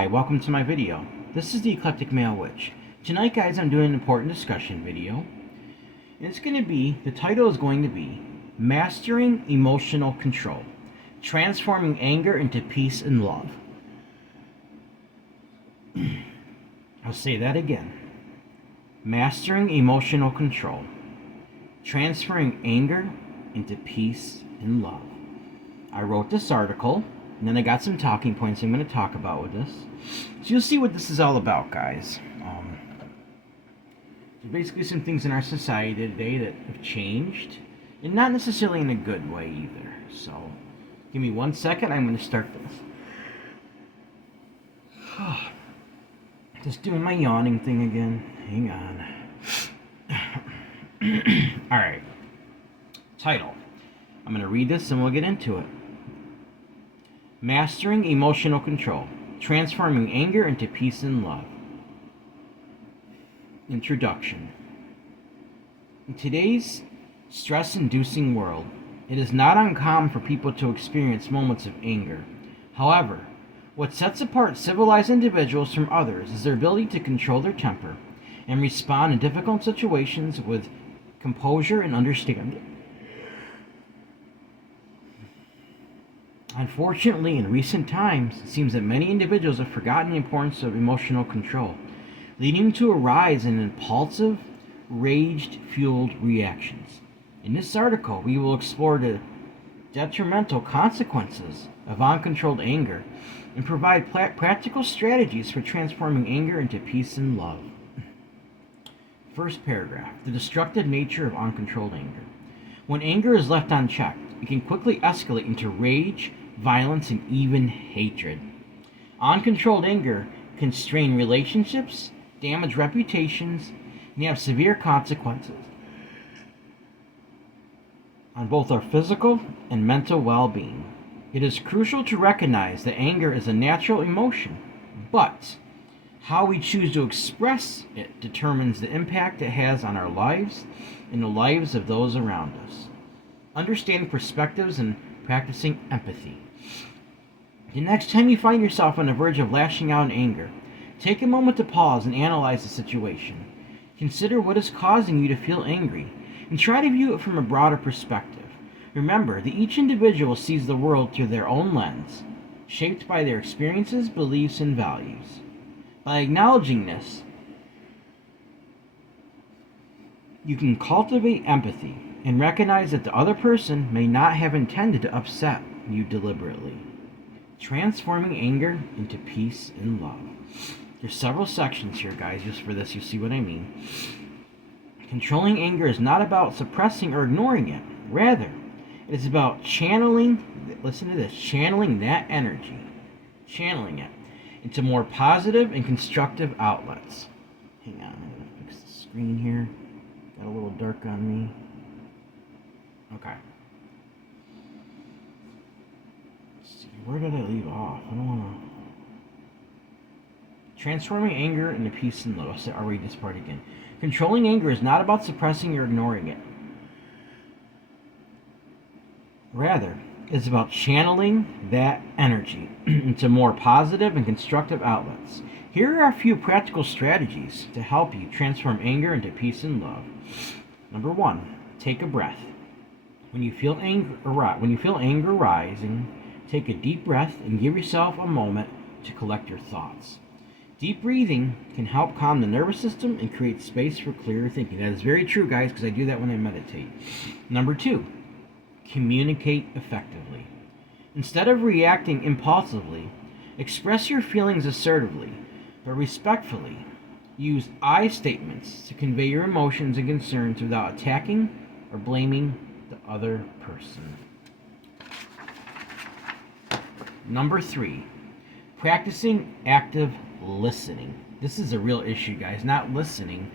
Hi, welcome to my video. This is the Eclectic Male Witch. Tonight, guys, I'm doing an important discussion video. And it's going to be, the title is going to be, Mastering Emotional Control, Transforming Anger into Peace and Love. I'll say that again. Mastering Emotional Control, Transferring Anger into Peace and Love. I wrote this article, and then I got some talking points I'm going to talk about with this. So you'll see what this is all about, guys. There's basically some things in our society today that have changed, and not necessarily in a good way either. So, give me 1 second, I'm going to start this. Just doing my yawning thing again. Hang on. Alright. Title. I'm going to read this and we'll get into it. Mastering Emotional Control, Transforming Anger into Peace and Love. Introduction. In today's stress-inducing world, it is not uncommon for people to experience moments of anger. However, what sets apart civilized individuals from others is their ability to control their temper and respond in difficult situations with composure and understanding. Unfortunately, in recent times, it seems that many individuals have forgotten the importance of emotional control, leading to a rise in impulsive, rage-fueled reactions. In this article, we will explore the detrimental consequences of uncontrolled anger and provide practical strategies for transforming anger into peace and love. First paragraph, the destructive nature of uncontrolled anger. When anger is left unchecked, it can quickly escalate into rage, violence, and even hatred. Uncontrolled anger can strain relationships, damage reputations, and have severe consequences on both our physical and mental well-being. It is crucial to recognize that anger is a natural emotion, but how we choose to express it determines the impact it has on our lives and the lives of those around us. Understanding perspectives and practicing empathy. The next time you find yourself on the verge of lashing out in anger, take a moment to pause and analyze the situation. Consider what is causing you to feel angry, and try to view it from a broader perspective. Remember that each individual sees the world through their own lens, shaped by their experiences, beliefs, and values. By acknowledging this, you can cultivate empathy and recognize that the other person may not have intended to upset you deliberately. Transforming anger into peace and love. There's several sections here, guys, just for this, you see what I mean. Controlling anger is not about suppressing or ignoring it. Rather, it is about channeling, listen to this, channeling that energy, channeling it into more positive and constructive outlets. Hang on, I'm going to fix the screen here. Got a little dark on me. Okay. Let's see, where did I leave off? I don't want to... Transforming anger into peace and love. I'll read this part again. Controlling anger is not about suppressing or ignoring it. Rather, it's about channeling that energy into more positive and constructive outlets. Here are a few practical strategies to help you transform anger into peace and love. Number 1, take a breath. When you feel anger rising, take a deep breath and give yourself a moment to collect your thoughts. Deep breathing can help calm the nervous system and create space for clearer thinking. That is very true, guys, because I do that when I meditate. Number 2, communicate effectively. Instead of reacting impulsively, express your feelings assertively, but respectfully. Use I statements to convey your emotions and concerns without attacking or blaming the other person. Number 3, practicing active listening. This is a real issue, guys, not listening.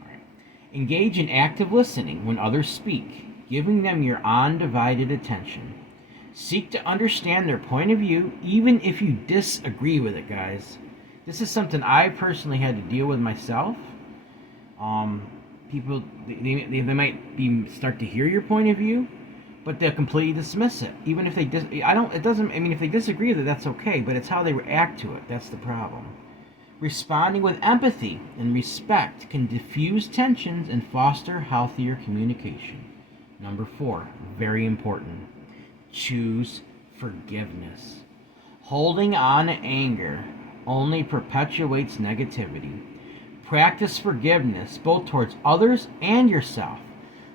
All right. Engage in active listening when others speak, giving them your undivided attention. Seek to understand their point of view, even if you disagree with it, guys. This is something I personally had to deal with myself. People, they might start to hear your point of view, but they'll completely dismiss it, even if they I don't. It doesn't. I mean, if they disagree with it, that's okay. But it's how they react to it that's the problem. Responding with empathy and respect can diffuse tensions and foster healthier communication. Number 4, very important. Choose forgiveness. Holding on to anger only perpetuates negativity. Practice forgiveness both towards others and yourself.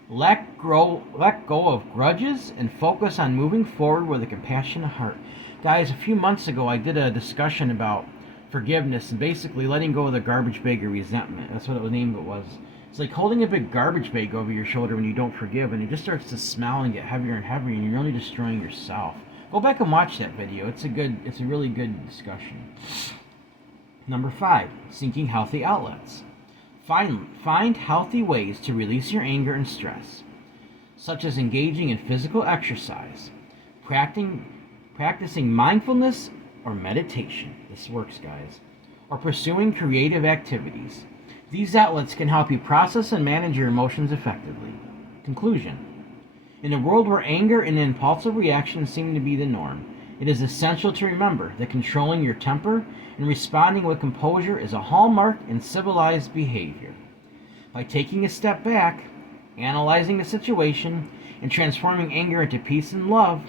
Let go of grudges and focus on moving forward with a compassionate heart. Guys, a few months ago I did a discussion about forgiveness and basically letting go of the garbage bag of resentment. That's what the name of it was. It's like holding a big garbage bag over your shoulder when you don't forgive, and it just starts to smell and get heavier and heavier, and you're only destroying yourself. Go back and watch that video. It's a really good discussion. Number 5, seeking healthy outlets. Find healthy ways to release your anger and stress, such as engaging in physical exercise, practicing mindfulness or meditation. This works, guys. Or pursuing creative activities. These outlets can help you process and manage your emotions effectively. Conclusion. In a world where anger and impulsive reactions seem to be the norm, it is essential to remember that controlling your temper and responding with composure is a hallmark in civilized behavior. By taking a step back, analyzing the situation, and transforming anger into peace and love,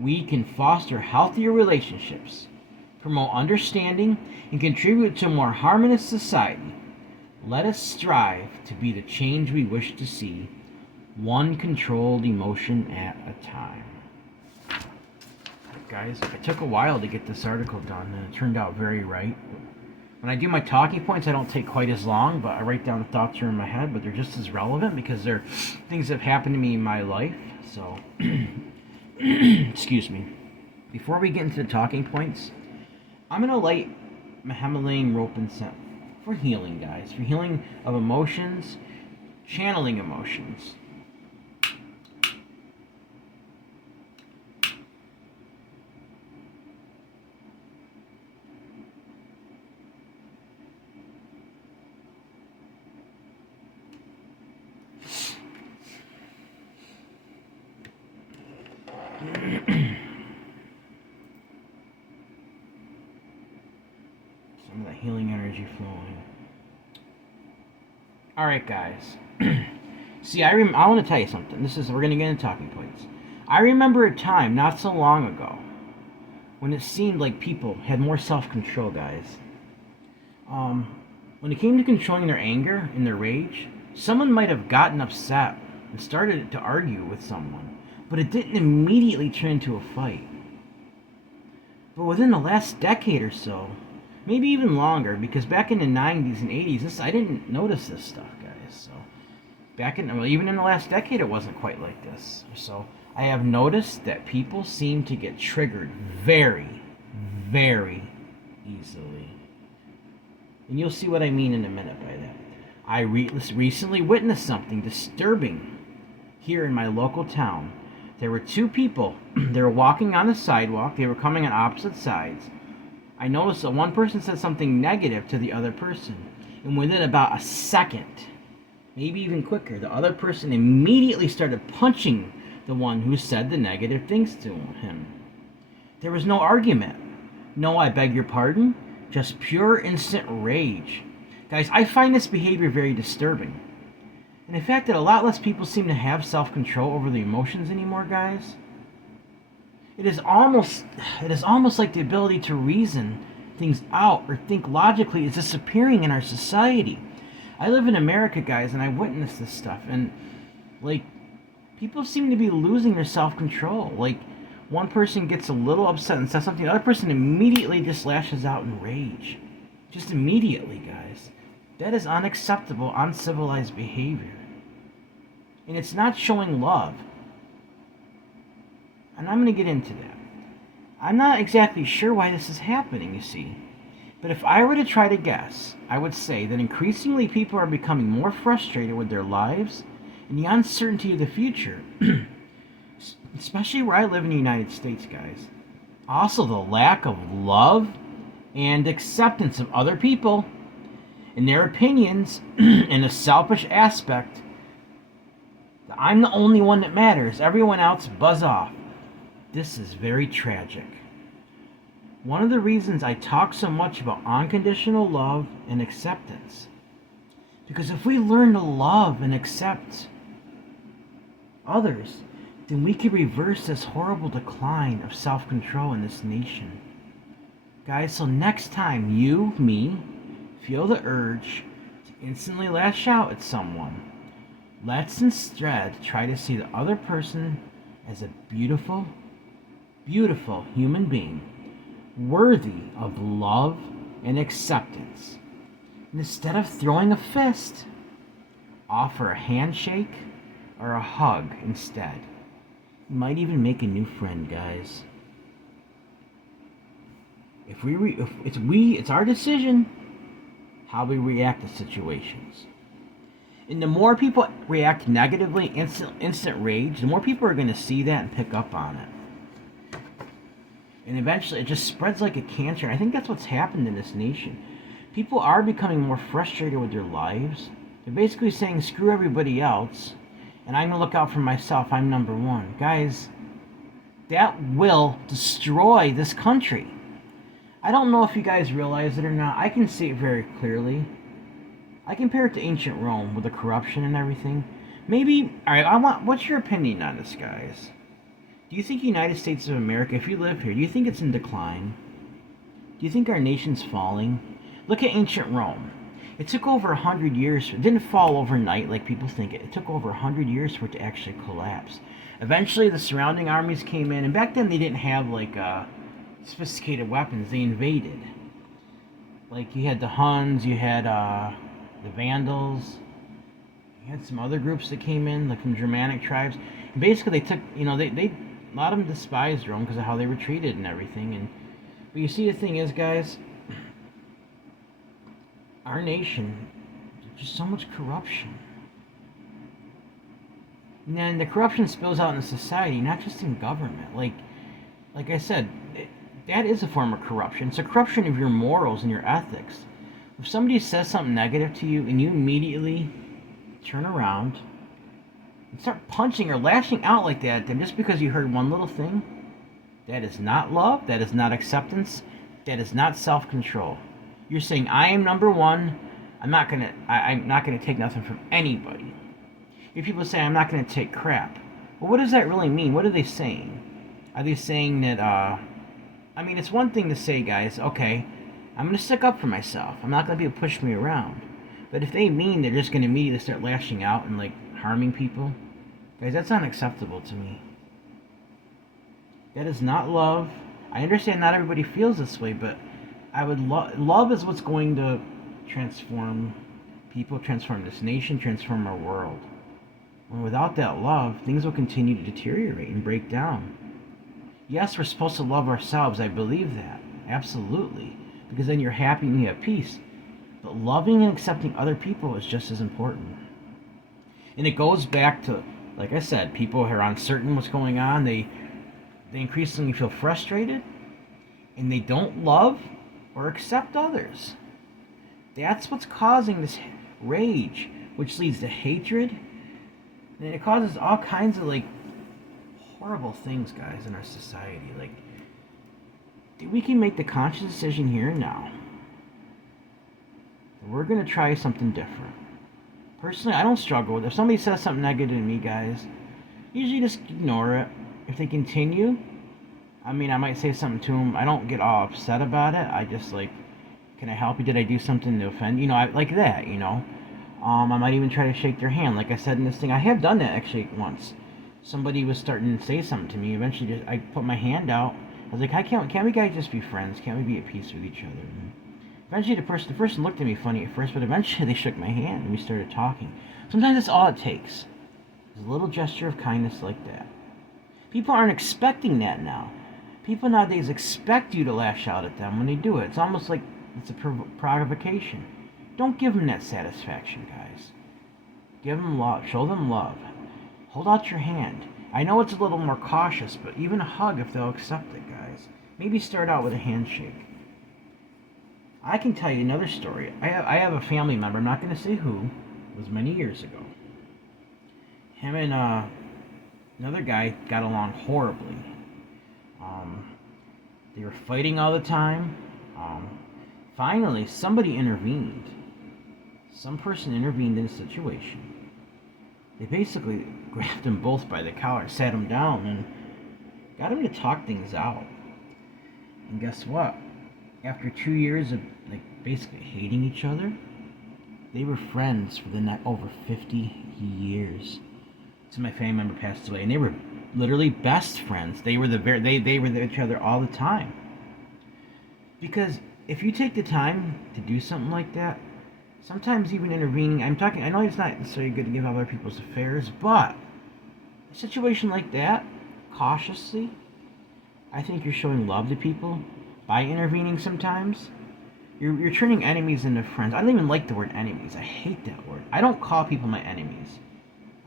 we can foster healthier relationships, promote understanding, and contribute to a more harmonious society. Let us strive to be the change we wish to see, one controlled emotion at a time. Guys, it took a while to get this article done, and it turned out very right. When I do my talking points, I don't take quite as long, but I write down the thoughts that are in my head, but they're just as relevant because they're things that have happened to me in my life. So, excuse me. Before we get into the talking points, I'm going to light my Himalayan rope incense for healing, guys. For healing of emotions, channeling emotions. Some of the healing energy flowing. All right, guys. See, I want to tell you something. We're going to get into talking points. I remember a time not so long ago when it seemed like people had more self-control, guys. When it came to controlling their anger and their rage, someone might have gotten upset and started to argue with someone, but it didn't immediately turn into a fight. But within the last decade or so, maybe even longer, because back in the 90s and 80s, I didn't notice this stuff, guys. So even in the last decade, it wasn't quite like this. So I have noticed that people seem to get triggered very, very easily. And you'll see what I mean in a minute by that. I recently witnessed something disturbing here in my local town. There were two people. They were walking on the sidewalk. They were coming on opposite sides. I noticed that one person said something negative to the other person. And within about a second, maybe even quicker, the other person immediately started punching the one who said the negative things to him. There was no argument. No, I beg your pardon. Just pure instant rage. Guys, I find this behavior very disturbing. And the fact that a lot less people seem to have self-control over the emotions anymore, guys. It is almost like the ability to reason things out or think logically is disappearing in our society. I live in America, guys, and I witness this stuff. And, people seem to be losing their self-control. One person gets a little upset and says something, the other person immediately just lashes out in rage. Just immediately, guys. That is unacceptable, uncivilized behavior. And it's not showing love. And I'm going to get into that. I'm not exactly sure why this is happening, you see. But if I were to try to guess, I would say that increasingly people are becoming more frustrated with their lives and the uncertainty of the future. Especially where I live in the United States, guys. Also, the lack of love and acceptance of other people and their opinions and a selfish aspect. The I'm the only one that matters. Everyone else, buzz off. This is very tragic. One of the reasons I talk so much about unconditional love and acceptance. Because if we learn to love and accept others, then we can reverse this horrible decline of self-control in this nation. Guys, so next time you, me, feel the urge to instantly lash out at someone, let's instead try to see the other person as a beautiful, beautiful human being, worthy of love and acceptance. And instead of throwing a fist, offer a handshake or a hug instead. You might even make a new friend, guys. It's our decision how we react to situations. And the more people react negatively, instant rage, the more people are going to see that and pick up on it. And eventually it just spreads like a cancer. And I think that's what's happened in this nation. People are becoming more frustrated with their lives. They're basically saying, screw everybody else, and I'm going to look out for myself. I'm number one. Guys, that will destroy this country. I don't know if you guys realize it or not. I can see it very clearly. I compare it to ancient Rome with the corruption and everything. Maybe, alright, what's your opinion on this, guys? Do you think the United States of America, if you live here, do you think it's in decline? Do you think our nation's falling? Look at ancient Rome. It took over 100 years. It didn't fall overnight like people think it. It took over 100 years for it to actually collapse. Eventually, the surrounding armies came in, and back then they didn't have sophisticated weapons. They invaded. Like, you had the Huns, you had the Vandals, you had some other groups that came in, like from Germanic tribes. And basically, they took, a lot of them despised Rome because of how they were treated and everything. But you see, the thing is, guys, our nation, there's just so much corruption. And then the corruption spills out in society, not just in government. Like I said, that is a form of corruption. It's a corruption of your morals and your ethics. If somebody says something negative to you and you immediately turn around and start punching or lashing out like that at them just because you heard one little thing, that is not love, that is not acceptance, that is not self-control. You're saying, I am number one, I'm not gonna take nothing from anybody. If people say, I'm not gonna take crap, well, what does that really mean? What are they saying? Are they saying that, it's one thing to say, guys, okay, I'm going to stick up for myself. I'm not going to be able to push me around. But if they mean they're just going to immediately start lashing out and, harming people, guys, that's unacceptable to me. That is not love. I understand not everybody feels this way, but I would love is what's going to transform people, transform this nation, transform our world. And without that love, things will continue to deteriorate and break down. Yes, we're supposed to love ourselves. I believe that. Absolutely. Because then you're happy and you have peace. But loving and accepting other people is just as important. And it goes back to, like I said, people who are uncertain what's going on. They increasingly feel frustrated. And they don't love or accept others. That's what's causing this rage, which leads to hatred. And it causes all kinds of, horrible things, guys, in our society. We can make the conscious decision here and now. We're going to try something different. Personally, I don't struggle with it. If somebody says something negative to me, guys, usually just ignore it. If they continue, I might say something to them. I don't get all upset about it. I just, can I help you? Did I do something to offend? Like that, I might even try to shake their hand. Like I said in this thing, I have done that actually once. Somebody was starting to say something to me. Eventually, I put my hand out. I was like, can't we guys just be friends? Can't we be at peace with each other? And eventually, the person looked at me funny at first, but eventually they shook my hand and we started talking. Sometimes that's all it takes. Is a little gesture of kindness like that. People aren't expecting that now. People nowadays expect you to lash out at them when they do it. It's almost like it's a provocation. Don't give them that satisfaction, guys. Give them love. Show them love. Hold out your hand. I know it's a little more cautious, but even a hug if they'll accept it, guys. Maybe start out with a handshake. I can tell you another story. I have a family member, I'm not going to say who, it was many years ago. him and another guy got along horribly. Um, they were fighting all the time. Um, Finally, somebody intervened. Some person intervened in the situation. They basically grabbed them both by the collar, sat them down, and got them to talk things out. And guess what? After 2 years of basically hating each other, they were friends for the over 50 years. So my family member passed away, and they were literally best friends. They were they were with each other all the time. Because if you take the time to do something like that, sometimes even intervening. I know it's not necessarily good to give other people's affairs, but a situation like that, cautiously, I think you're showing love to people by intervening sometimes. You're turning enemies into friends. I don't even like the word enemies. I hate that word. I don't call people my enemies.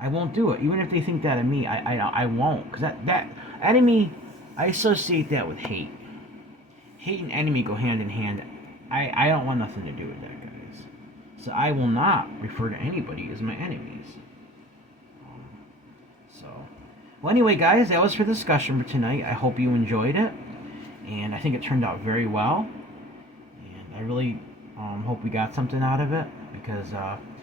I won't do it. Even if they think that of me, I won't. Because that enemy, I associate that with hate. Hate and enemy go hand in hand. I don't want nothing to do with that, guys. So I will not refer to anybody as my enemies. So, well, anyway, guys, that was for the discussion for tonight. I hope you enjoyed it. And I think it turned out very well. And I really hope we got something out of it. Because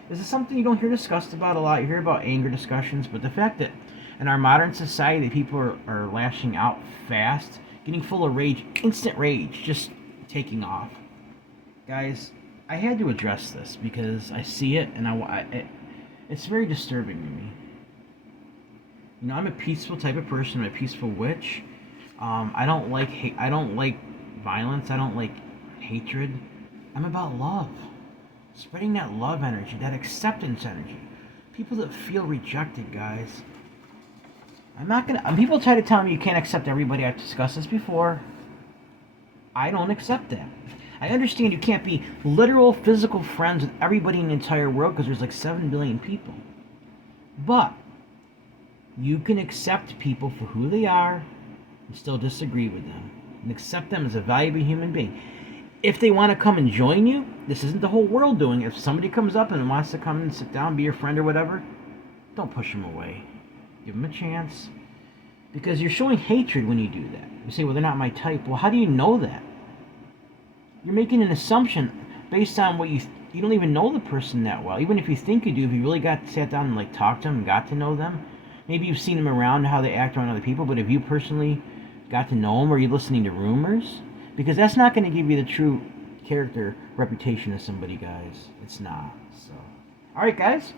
this is something you don't hear discussed about a lot. You hear about anger discussions. But the fact that in our modern society, people are lashing out fast, getting full of rage, instant rage, just taking off. Guys, I had to address this because I see it and it's very disturbing to me. You know, I'm a peaceful type of person. I'm a peaceful witch. I don't like hate. I don't like violence. I don't like hatred. I'm about love. Spreading that love energy, that acceptance energy. People that feel rejected, guys. I'm not gonna. People try to tell me you can't accept everybody. I've discussed this before. I don't accept that. I understand you can't be literal physical friends with everybody in the entire world because there's like 7 billion people. But you can accept people for who they are and still disagree with them and accept them as a valuable human being. If they want to come and join you, this isn't the whole world doing it. If somebody comes up and wants to come and sit down, be your friend or whatever, don't push them away. Give them a chance. Because you're showing hatred when you do that. You say, well, they're not my type. Well, how do you know that? You're making an assumption based on what you don't even know the person that well. Even if you think you do, if you really sat down and talked to them and got to know them, maybe you've seen them around, how they act around other people, but have you personally got to know them, or are you listening to rumors? Because that's not going to give you the true character reputation of somebody, guys. It's not. So, all right, guys.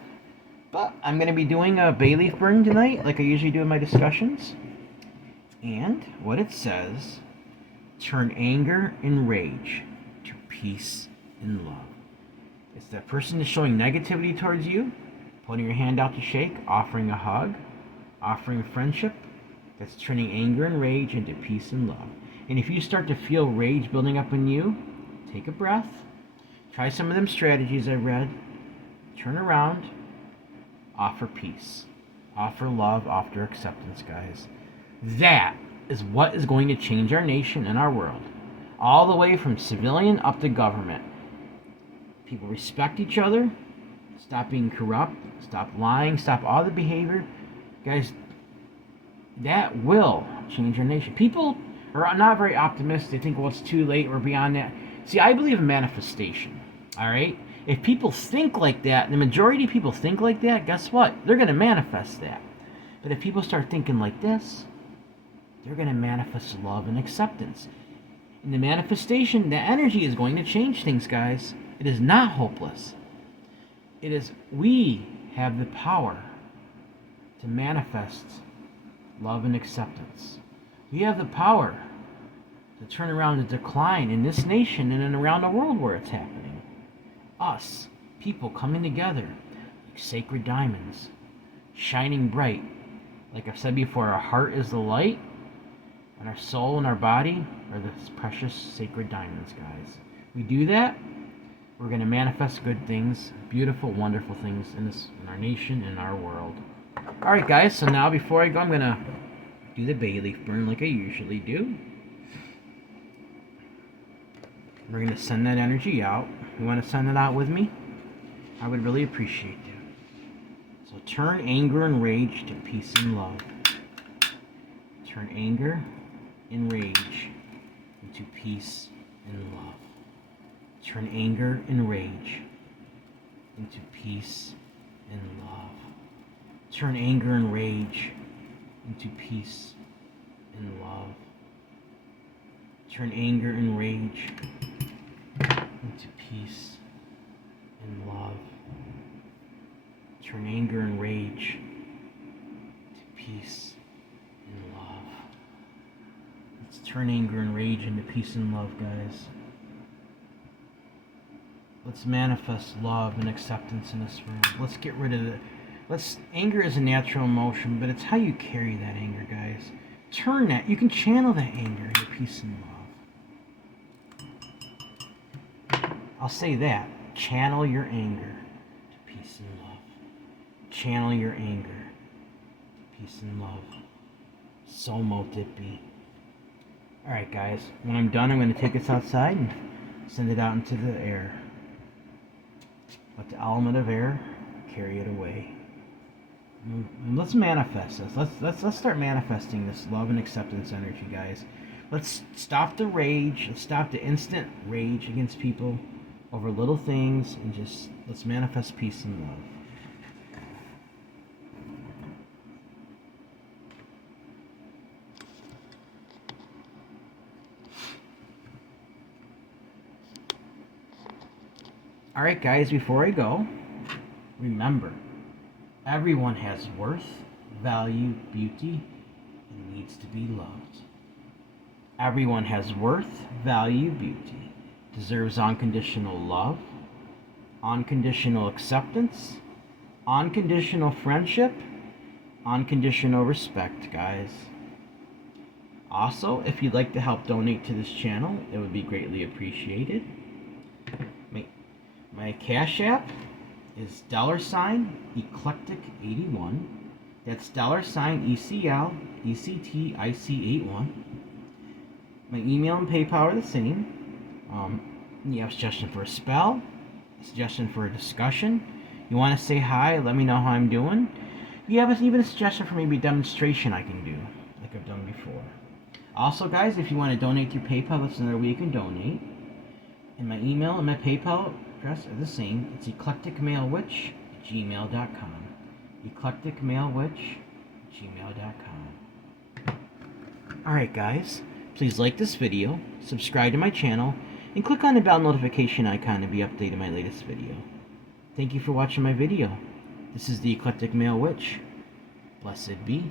But I'm going to be doing a bay leaf burn tonight, like I usually do in my discussions. And what it says, turn anger and rage to peace and love. It's that person that's showing negativity towards you, putting your hand out to shake, offering a hug, offering friendship. That's turning anger and rage into peace and love. And if you start to feel rage building up in you, take a breath. Try some of them strategies I read. Turn around. Offer peace. Offer love. Offer acceptance, guys. That is what is going to change our nation and our world. All the way from civilian up to government. People respect each other. Stop being corrupt. Stop lying. Stop all the behavior. Guys, that will change our nation. People are not very optimistic. They think, well, it's too late. We're beyond that. See, I believe in manifestation. All right? If people think like that, the majority of people think like that, guess what? They're going to manifest that. But if people start thinking like this, they're going to manifest love and acceptance. In the manifestation, the energy is going to change things, guys. It is not hopeless. It is, we have the power to manifest love and acceptance. We have the power to turn around the decline in this nation and around the world where it's happening. Us, people coming together like sacred diamonds, shining bright. Like I've said before, our heart is the light, and our soul and our body are the precious sacred diamonds, guys. We do that, we're going to manifest good things, beautiful, wonderful things in our nation, in our world. Alright, guys, so now before I go, I'm going to do the bay leaf burn like I usually do. We're going to send that energy out. You want to send it out with me? I would really appreciate that. So turn anger and rage to peace and love. Turn anger and rage into peace and love. Turn anger and rage into peace and love. Turn anger and rage into peace and love. Turn anger and rage into peace and love. Turn anger and rage to peace and love. Let's turn anger and rage into peace and love, guys. Let's manifest love and acceptance in this world. Let's get rid of it. Anger is a natural emotion, but it's how you carry that anger, guys. Turn that. You can channel that anger into peace and love. I'll say that. Channel your anger to peace and love. Channel your anger to peace and love. So mote it be. Alright, guys. When I'm done, I'm going to take this outside and send it out into the air. Let the element of air carry it away. And let's manifest this. Let's start manifesting this love and acceptance energy, guys. Let's stop the rage. Let's stop the instant rage against people over little things, and just let's manifest peace and love. Alright, guys, before I go, remember, everyone has worth, value, beauty, and needs to be loved. Everyone has worth, value, beauty, deserves unconditional love, unconditional acceptance, unconditional friendship, unconditional respect, guys. Also, if you'd like to help donate to this channel, it would be greatly appreciated. My Cash App is $Eclectic81. That's $ECLECTIC81. My email and PayPal are the same. You have a suggestion for a spell, a suggestion for a discussion. You want to say hi, let me know how I'm doing. You have even a suggestion for maybe a demonstration I can do, like I've done before. Also, guys, if you want to donate through PayPal, that's another way you can donate. And my email and my PayPal address are the same. It's eclecticmalewitch@gmail.com. eclecticmalewitch@gmail.com. Alright, guys, please like this video, subscribe to my channel, and click on the bell notification icon to be updated on my latest video. Thank you for watching my video. This is the Eclectic Male Witch. Blessed be.